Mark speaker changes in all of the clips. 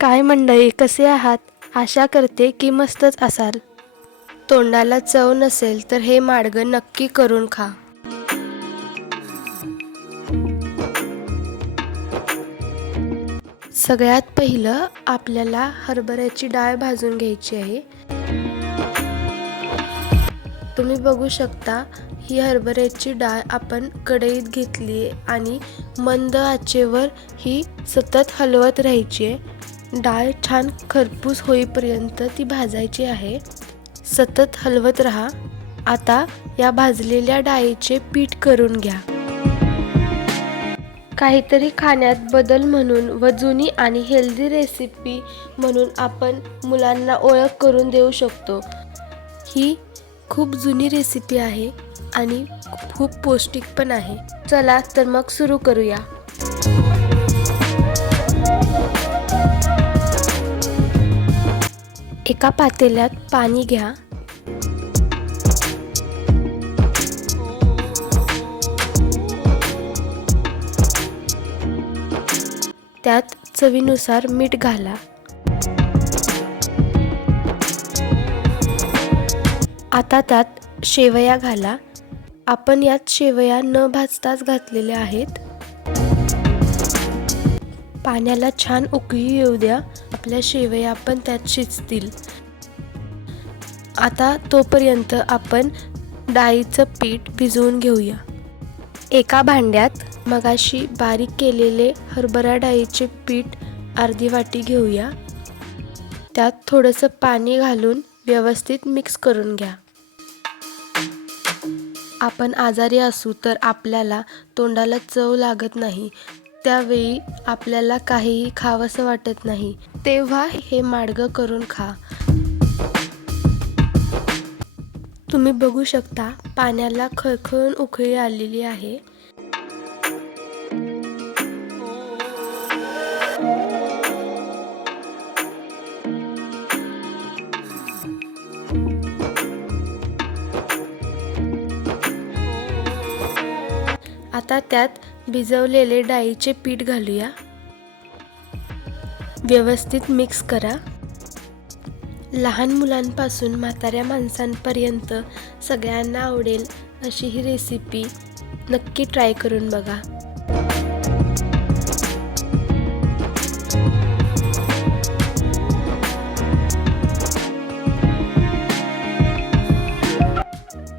Speaker 1: काय मंडळी कसे आहात? आशा करते की मस्तच असाल. तोंडाला चव नसेल तर हे माडगं नक्की करून खा. सगळ्यात पहिलं आपल्याला हरभऱ्याची डाळ भाजून घ्यायची आहे. तुम्ही बघू शकता ही हरभऱ्याची डाळ आपण कढईत घेतली आहे आणि मंद आचेवर ही सतत हलवत राहायची आहे डाळ छान खरपूस होईपर्यंत ती भाजायची आहे. सतत हलवत राहा. आता या भाजलेल्या डाळीचे पीठ करून घ्या. काहीतरी खाण्यात बदल म्हणून व जुनी आणि हेल्दी रेसिपी म्हणून आपण मुलांना ओळख करून देऊ शकतो. ही खूप जुनी रेसिपी आहे आणि खूप पौष्टिक पण आहे. चला तर मग सुरू करूया. एका पातेल्यात पाणी घ्या. त्यात चवीनुसार मीठ घाला. आता त्यात शेवया घाला. आपण यात शेवया न भाजताच घातलेल्या आहेत. पाण्याला छान उकळी येऊ द्या. आपल्या शेवया पण त्यात शिजतील. आता तोपर्यंत आपण डाळीचं पीठ भिजवून घेऊया. एका भांड्यात मगाशी बारीक केलेले हरभरा डाळीचे पीठ अर्धी वाटी घेऊया. त्यात थोडंसं पाणी घालून व्यवस्थित मिक्स करून घ्या. आपण आजारी असू तर आपल्याला तोंडाला चव लागत नाही. त्यावेळी आपल्याला काहीही खावंसं वाटत नाही. तेव्हा हे मार्ग करून खा. तुम्ही बघू शकता पाण्याला खळखळून उकळी आलेली आहे. आता त्यात भिजवलेले डाळीचे पीठ घालूया. व्यवस्थित मिक्स करा. लहान मुलांपासून म्हाताऱ्या माणसांपर्यंत सगळ्यांना आवडेल अशी ही रेसिपी नक्की ट्राय करून बघा.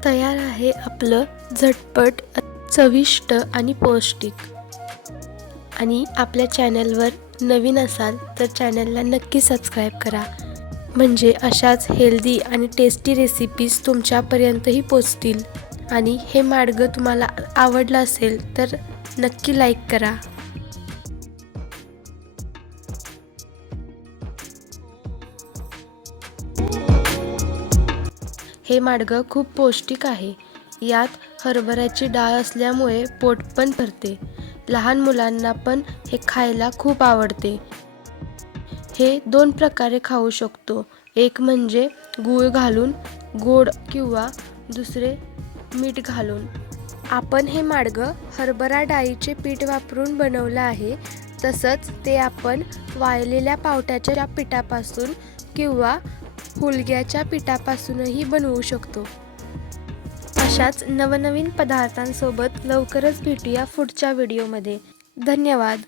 Speaker 1: तयार आहे आपलं झटपट चविष्ट आणि पौष्टिक. आणि आपल्या चॅनलवर नवीन असाल तर चॅनलला नक्की सबस्क्राईब करा. म्हणजे अशाच हेल्दी आणि टेस्टी रेसिपीज तुमच्यापर्यंतही पोचतील. आणि हे मार्ग तुम्हाला आवडलं असेल तर नक्की लाईक करा. हे मार्ग खूप पौष्टिक आहे. यात हरभऱ्याची डाळ असल्यामुळे पोट पण भरते. लहान मुलांना पण हे खायला खूप आवडते. हे दोन प्रकारे खाऊ शकतो. एक म्हणजे गूळ घालून गोड किंवा दुसरे मीठ घालून. आपण हे माडगं हरभरा डाळीचे पीठ वापरून बनवलं आहे. तसंच ते आपण वाळलेल्या पावट्याच्या पिठापासून किंवा हुलग्याच्या पिठापासूनही बनवू शकतो. अशाच नवनवीन पदार्थांसोबत लवकरच भेटूया पुढच्या व्हिडिओमध्ये. धन्यवाद.